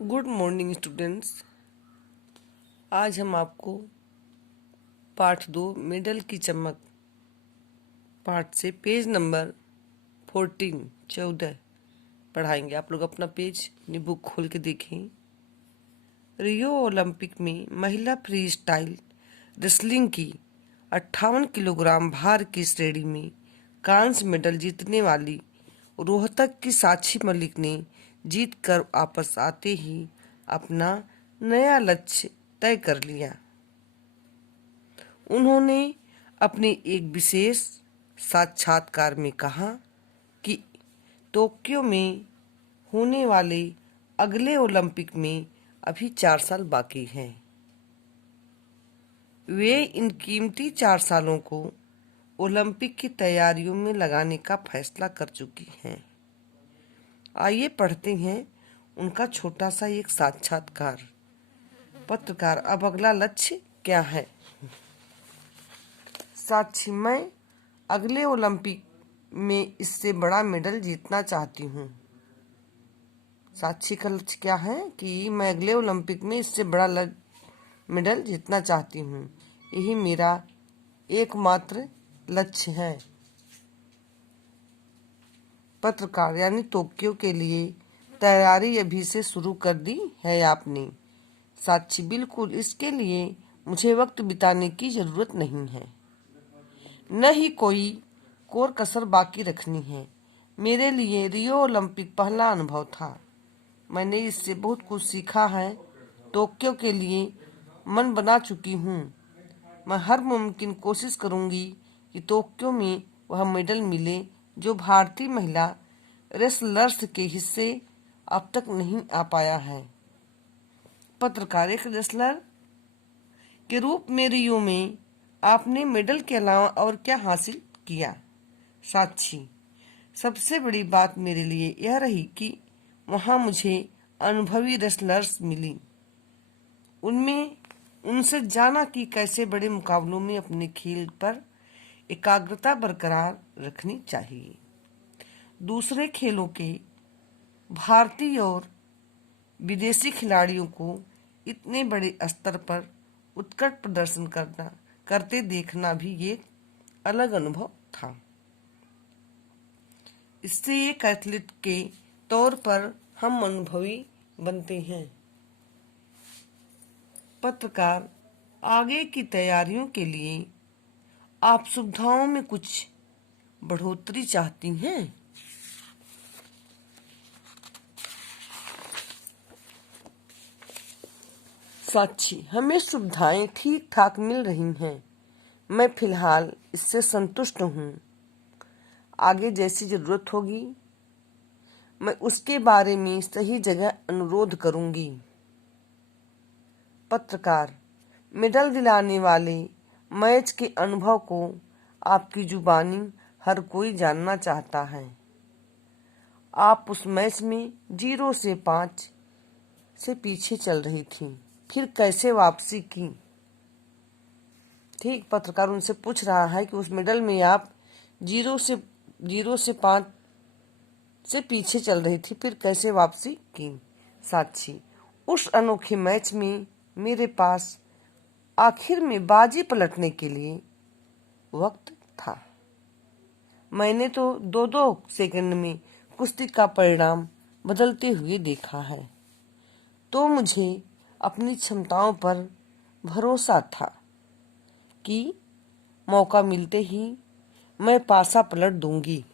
Good morning students. आज हम आपको पाठ 2 मेडल की चमक पाठ से पेज नंबर 14 पढ़ाएंगे। आप लोग अपना पेज बुक खोल के देखें। रियो ओलंपिक में महिला फ्री स्टाइल रेसलिंग की 58 किलोग्राम भार की श्रेणी में कांस्य मेडल जीतने वाली रोहतक की साक्षी मलिक ने जीत कर वापस आते ही अपना नया लक्ष्य तय कर लिया। उन्होंने अपने एक विशेष साक्षात्कार में कहा कि टोक्यो में होने वाले अगले ओलंपिक में अभी 4 साल बाकी हैं। वे इन कीमती 4 सालों को ओलंपिक की तैयारियों में लगाने का फैसला कर चुकी हैं। आइए पढ़ते हैं उनका छोटा सा एक साक्षात्कार। पत्रकार: अब अगला लक्ष्य क्या है? साक्षी: मैं अगले ओलंपिक में इससे बड़ा मेडल जीतना चाहती हूँ। साक्षी का लक्ष्य क्या है कि मैं अगले ओलंपिक में इससे बड़ा मेडल जीतना चाहती हूँ। यही मेरा एकमात्र लक्ष्य है। पत्रकार: यानी टोक्यो के लिए तैयारी अभी से शुरू कर दी है आपने? साक्षी: बिल्कुल, इसके लिए मुझे वक्त बिताने की जरूरत नहीं है, न ही कोई कोर कसर बाकी रखनी है। मेरे लिए रियो ओलंपिक पहला अनुभव था। मैंने इससे बहुत कुछ सीखा है। टोक्यो के लिए मन बना चुकी हूँ। मैं हर मुमकिन कोशिश करूँगी कि टोक्यो में वह मेडल मिले जो भारतीय महिला रेसलर्स के हिस्से अब तक नहीं आ पाया है। पत्रकार: एक रेसलर के रूप में रियो में आपने मेडल के अलावा और क्या हासिल किया? साक्षी: सबसे बड़ी बात मेरे लिए यह रही कि वहां मुझे अनुभवी रेसलर्स मिली। उनसे जाना कि कैसे बड़े मुकाबलों में अपने खेल पर एकाग्रता बरकरार रखनी चाहिए। दूसरे खेलों के भारतीय और विदेशी खिलाड़ियों को इतने बड़े स्तर पर उत्कृष्ट प्रदर्शन करते देखना भी एक अलग अनुभव था। इससे एक एथलीट के तौर पर हम अनुभवी बनते हैं। पत्रकार: आगे की तैयारियों के लिए आप सुविधाओं में कुछ बढ़ोतरी चाहती हैं? साक्षी: हमें सुविधाएं ठीक ठाक मिल रही हैं। मैं फिलहाल इससे संतुष्ट हूँ। आगे जैसी जरूरत होगी मैं उसके बारे में सही जगह अनुरोध करूंगी। पत्रकार: मेडल दिलाने वाले मैच के अनुभव को आपकी जुबानी हर कोई जानना चाहता है। आप उस मैच में 0 से 5 से पीछे चल रही थी, फिर कैसे वापसी की? ठीक, पत्रकार उनसे पूछ रहा है कि उस मेडल में आप 0 से 5 से पीछे चल रही थी, फिर कैसे वापसी की? साक्षी: उस अनोखे मैच में मेरे पास आखिर में बाजी पलटने के लिए वक्त था। मैंने तो 2-2 सेकंड में कुश्ती का परिणाम बदलते हुए देखा है, तो मुझे अपनी क्षमताओं पर भरोसा था कि मौका मिलते ही मैं पासा पलट दूंगी।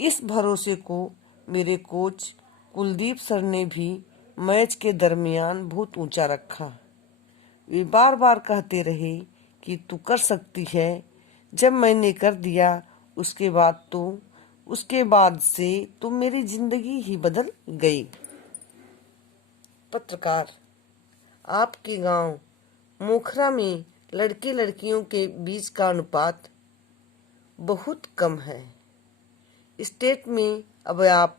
इस भरोसे को मेरे कोच कुलदीप सर ने भी मैच के दरमियान बहुत ऊंचा रखा। वे बार बार कहते रहे कि तू कर सकती है। जब मैंने कर दिया उसके बाद से तो मेरी जिंदगी ही बदल गई। पत्रकार: आपके गांव मोखरा में लड़के लड़कियों के बीच का अनुपात बहुत कम है। स्टेट में अब आप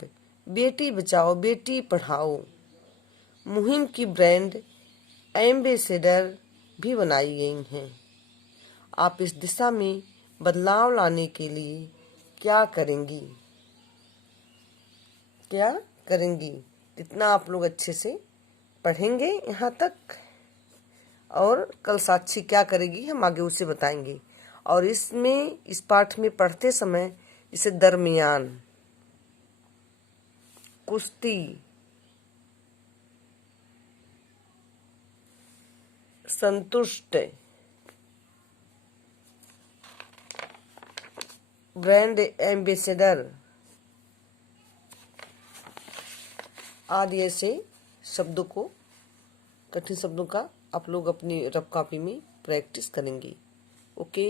बेटी बचाओ बेटी पढ़ाओ मुहिम की ब्रांड एम्बेसडर भी बनाई गई हैं। आप इस दिशा में बदलाव लाने के लिए क्या करेंगी? जितना आप लोग अच्छे से पढ़ेंगे यहाँ तक, और कल साक्षी क्या करेगी हम आगे उसे बताएंगे। और इसमें इस पाठ में पढ़ते समय इसे दरमियान, कुश्ती, संतुष्ट, ब्रांड एम्बेसडर आदि ऐसे शब्दों को, कठिन शब्दों का आप लोग अपनी रफ कॉपी में प्रैक्टिस करेंगे। ओके।